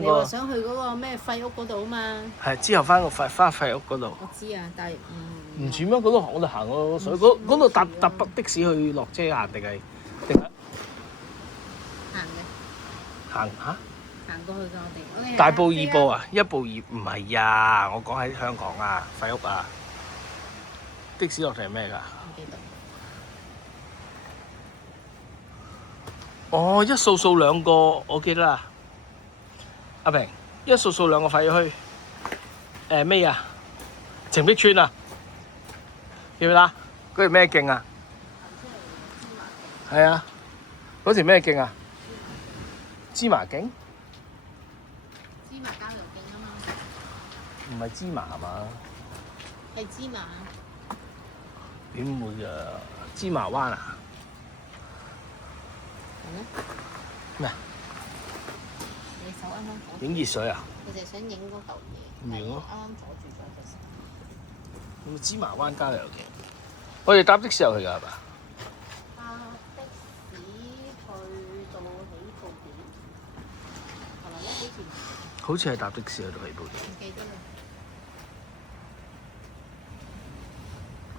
你話想去嗰個咩廢屋嗰度啊嘛？係之後翻廢屋嗰度。我知啊，但係唔似咩？嗰度我哋行過水，嗰度搭的士去落車行定係行嘅，行嚇？行過去㗎我哋。大埔二步啊，一步二唔係啊！我講喺香港啊，廢屋啊，的士落嚟係咩㗎？唔記得。哦，一掃兩個，我記得啦。阿平，一掃兩個廢墟。咩啊？澄碧村啊？記唔記得？嗰條咩徑啊？係啊，嗰條咩徑啊？芝麻徑？芝麻交流徑啊嘛。唔係芝麻係嘛？係芝麻。點會啊？芝麻灣啊？咩？你手啱啱阻。影熱水啊？我就係想影嗰嚿嘢。影咯。啱啱阻住咗隻手。咁芝麻灣交流徑，我哋搭的士入去㗎係嘛？搭的士去到起步點，係咪咧？好似好似係搭的士去到起步點。唔記得啦。